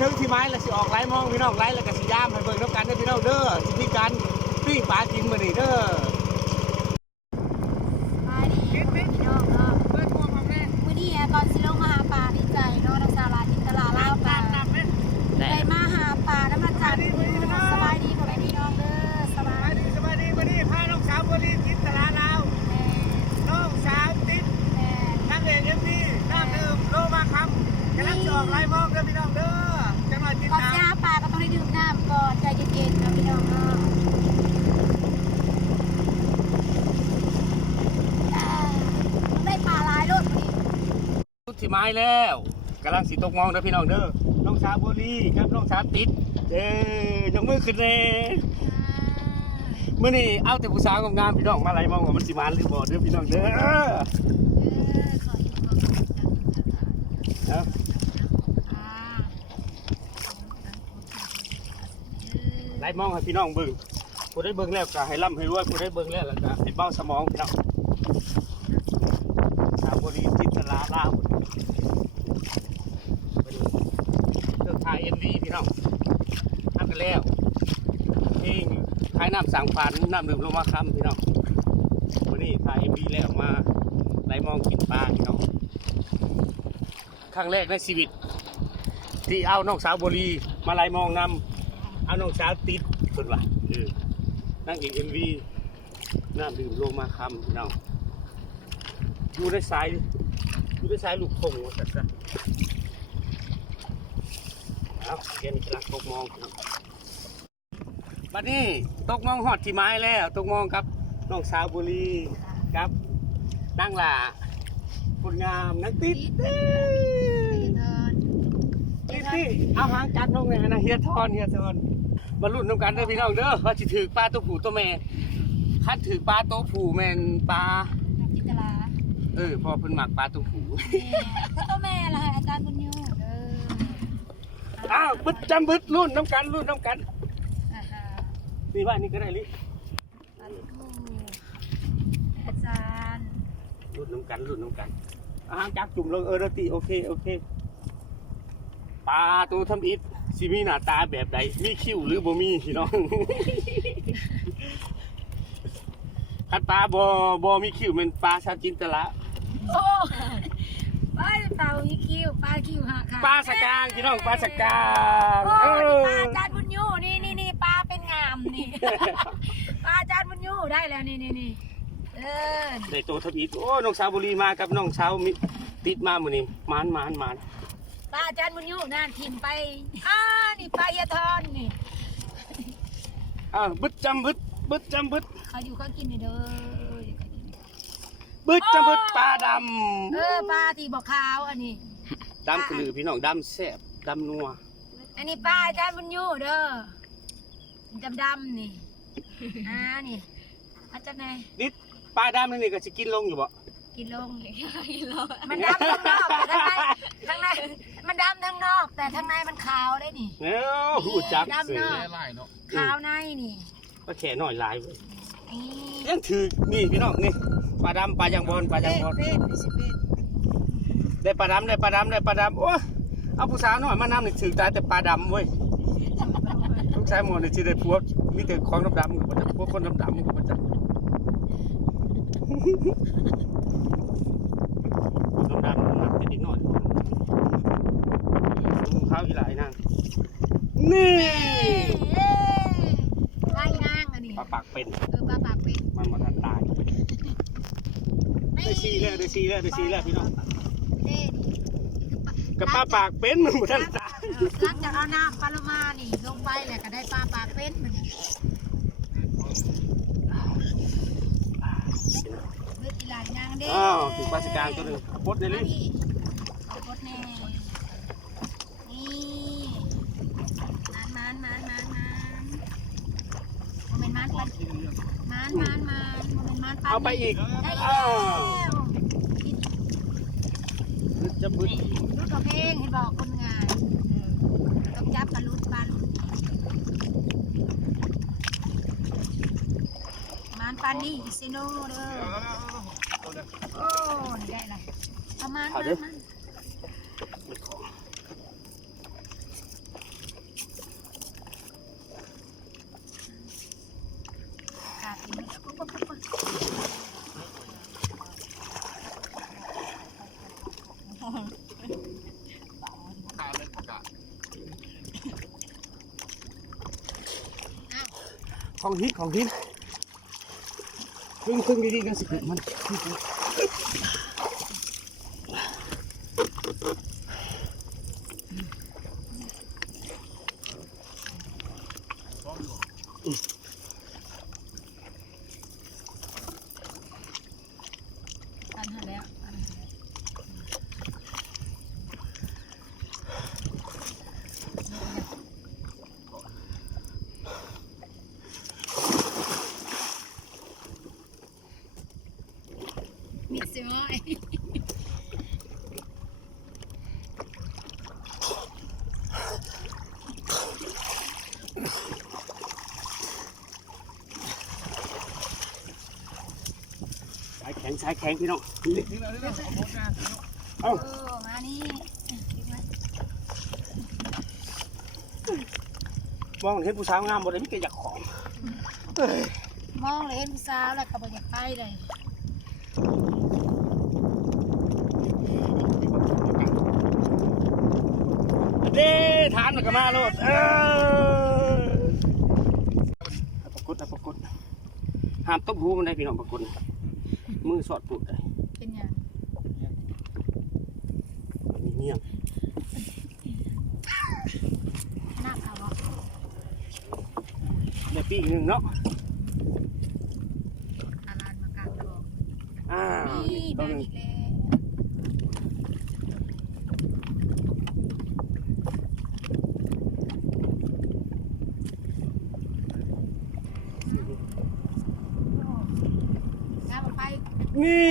ถึงที่ไม้แล้วสิออกไล่มองพี่น้องไล่แล้วก็สิย่ามให้เบิ่งน้ำกันเด้อพี่น้องเด้อสิมีการปิ้งปลากินมื้อนี้เด้อก่อนสิลงมาหาปลาดีใจเนาะนักสาราจินตลาลาวปลาได้มาหาปลาน้ำมันจันสบายดีพ่อแม่พี่น้องเด้อสบายดีวันนี้พาน้องสาวบรีจินตลาลาวน้องสาวติดนั่งเองพี่น้ำดื่มโลมาคำกำลังจะออกไล่มองเด้อพี่น้องเด้อจังหวัดจินตลาก่อนจะหาปลาก็ต้องได้ดื่มน้ำก่อนใจเย็นๆนะพี่น้องเนาะได้ปลาหลายรถที่ไม้แล้วกำลังสีตกมองเด้อพี่น้องเด้อน้องสาวบุรีครับน้องสาวติดยกมือขึ้นเลยเมื่อนี้เอาแต่ผู้สาวงามพี่น้องมาไล่มองว่ามันสิมานหรือบ่เด้อพี่น้องเด้อไล่มองให้พี่น้องเบิ่งผู้ได้เบิ่งแล้วก็ให้ร่ำให้รวยผู้ได้เบิ่งแล้วก็ให้เบาสมองพี่น้องสาวบุรีจิตลาลาวถ่ายMVพี่น้องทำกันแล้วเพลงขายน้ำสั่งฝันน้ำดื่มลงมาคำพี่น้องวันนี้ถ่ายMVแล้วมาไล่มองกินปลาพี่น้องครั้งแรกในชีวิตที่เอาน้องสาวบุรีมาไล่มองนำเอาน้องสาวติดสุดว่ะนั่งอีกMVน้ำดื่มลงมาคำพี่น้องอยู่ในสายลูกคงว่าสักเย็นกำลังตกมองบัดนี้ตกมองหอดที่ไม้แล้วตกมองครับน้องสาวบุรีครับนั่งหล่าคนงามนักติดเอาหางจัดลงเลยนะเฮียทอนมาลุ้นน้ำกันเด้อพี่น้องเด้อว่าจะถือปลาตัวผู้ตัวแม่คัดถือปลาตัวผู้แม่นปลาจิตลาพอเพิ่นหมักปลาตัวผู้ตัวแม่ละอาจารย์บุญยูอ้าวบึดจำบึดรุ่นน้ำกันนี่ว่านี่ก็ได้ลิอาจารย์รุ่นน้ำกันอาหารจักจุ่มลงดติโอเคปลาตัวทำอิฐสิมีหน้าตาแบบใดมีคิ้วหรือบ่มีพี่น้องคัดปลาบ่มีคิ้วเป็นปลาชาวจินตละปลามีคิ้วปลาคิ้วหักค่ะปลาสกางพี่น้องปลาสกางปลาจานบุญยูนี่ปลาเป็นงามนี่ปลาจานบุญยูได้แล้วนี่ได้ตัวทบิดโอ้น้องสาวบุรีมากับน้องสาวติดมาหมือนี่มานปลาจานบุญยูนั่นทิมไปนี่ปลาเยทอนนี่บึดจำบึดเขาอยู่เขากินนี่เด้อบึดจำบึดปลาดำปลาที่บอกขาวอันนี้ดำคือพี่น้องดำแซ่บดำนัวอันนี้ปลาจานบุญยูเด้อดำนี่นี่อาจารย์ไงนี่ปลาดำนี่ก็จะกินลงอยู่บ่กินลงมันดำทั้งนอกแต่ข้างในมันดำทั้งนอกแต่ข้างในมันขาวได้นี่หูจักดำนอกขาวในนี่ก็แค่น้อยลายเลยยังถือนี่พี่น้องนี่ปลาดำปลายังบอลได้ปลาดำโอ้เอาผู้สาวหน่อยมานำนี่ถือตายแต่ปลาดำเว้ยลูกชายหมดนี่จะได้พวกมีแต่ของดำกับพวกคนดำกับมันจะดำมันเป็นนิดหน่อยดูข้าวอีหลายนั่งนี่อันนี้ปลาปากเป็นปลาปากเป็นมันมาทันตายได้ซีแล้วพี่น้องกับปลาปากเป็นมันมาทันตายหลังจากเอาน้ำปลาโลมานี่ลงไปแหละก็ได้ปลาปากเป็นมันเลือดไหลนางเด้ถึงปลาสกางตัวหนึ่งปดเลยปดแน่นี่มันเอาไปอีกจะบึ้ดรุดเอาเพลงให้บอกคนงานต้องจับปลาลุดมันปลานี่อิซิโน่เด้อโอ้นี่ได้เลยประมาณ ของฮิตพึ่งดีๆกันสิเกิดมันตันหาแล้วมิดสิม้อยสายแข็งพี่น้องเอา มานี่ มองเห็นผู้สาวงามบ่ได้มีแต่อยากของ มองเลยเห็นผู้สาวแล้วก็บ่อยากไปเลย เด้ถามหน่อยก็มาโลดปรากฏห้ามตบหูมันได้พี่น้องปรากฏมือสอดปุดเลย เป็นยัง เงียบ หน้าเขาอ่ะ เดี๋ยวปีกหนึ่งเนาะ อาลานมากลางทอง นี่ นี่ ตัว มา หนึ่ง อีกแล้วน้ำมันไป นี่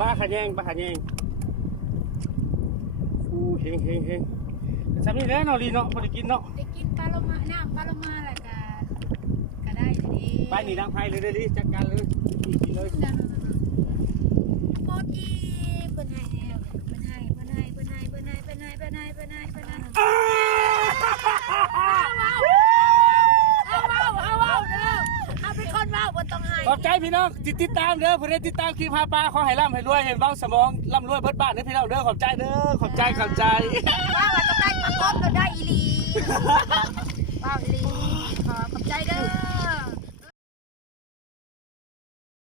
ปลาขะแยงเฮงจำนี่แหละเนาะลีเนาะพอได้กินเนาะ ได้กินปลาโลมาน้ำปลาโลมาแหละก็ได้ดี ไปนี่ดังไฟเลยได้ดิจัดการเลยกินเลย โคตรดีเปิ้นให้แล้วเปิ้นให้เอาเป็นคนว่าบ่ต้องให้ ขอบใจพี่น้องติดตามเด้อเพื่อนติดตามคลิปพาปลาขอให้ร่ำให้รวยให้เบาสมองร่ำรวยเบิดบ้านเด้อพี่น้องเด้อขอบใจเด้อขอบใจ ว่าต้องได้ปลาต้มก็ได้อีหลี